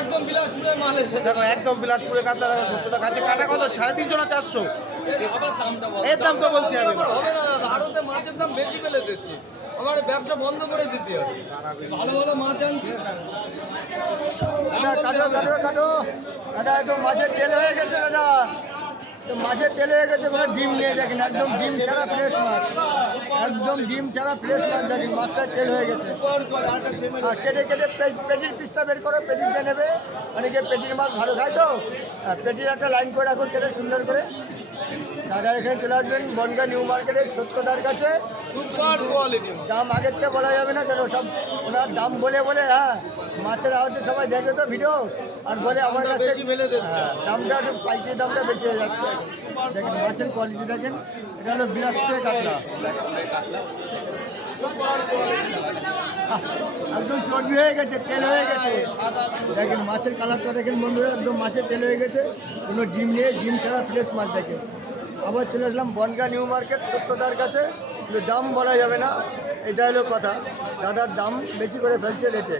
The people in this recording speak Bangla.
একদম বিলাসপুরের মাল এসেছে। দেখো একদম বিলাসপুরে কাতলা, দেখো সত্যতা কাছে কাটা কত 350 না 400? আবার দামটা বল। এর দাম তো বলতে হবে। হবে না দাদা, আড়তে মাছের দাম বেশি ফেলে দিচ্ছি, আমার ব্যবসা বন্ধ করে দিতে হবে। ভালো ভালো মাছ আনছি। কাটো কাটো কাটো দাদা, একদম মাছের তেল হয়ে গেছে দাদা, তো মাছের তেল হয়ে গেছে। কোনো ডিম নিয়ে দেখেন, একদম ডিম ছাড়া ফ্রেশ মাছ, একদম ডিম ছাড়া ফ্রেশ মাছ দেখেন, মাছটা তেল হয়ে গেছে। আর কেটে কেটে পেটির পিসটা বের করো, পেটির যে নেবে, অনেকে পেটির মাছ ভালো খায় তো, পেটির একটা লাইন করে রাখো কেটে সুন্দর করে। দাদা এখানে চলে আসবেন বনগাঁ নিউ মার্কেটের সত্যদার কাছে। সুপার কোয়ালিটি দাম আগের থেকে বলা যাবে না কেন, সব ওনার দাম বলে বলে, হ্যাঁ মাছের আওয়াজে সবাই দেখে তো ভিডিও, আর বলে আমার কাছে বেশি ফেলে দিচ্ছে। দামটা একটু পাইকারি দামটা বেশি হয়ে যাচ্ছে। দেখেন মাছের কোয়ালিটি দেখেন, এটা হলো বিলাসপুরের কাতলা, একদম চর্বি হয়ে গেছে, তেল হয়ে গেছে। দেখেন মাছের কালারটা দেখেন বন্ধুরা, একদম মাছের তেল হয়ে গেছে, কোনো ডিম নেই, ডিম ছাড়া ফ্রেশ মাছ দেখেন। আবার চলে আসলাম বনগাঁ নিউ মার্কেট সত্যদার কাছে, কিন্তু দাম বলা যাবে না, এটা হলো কথা। দাদার দাম বেশি করে ফেলছে রেটে।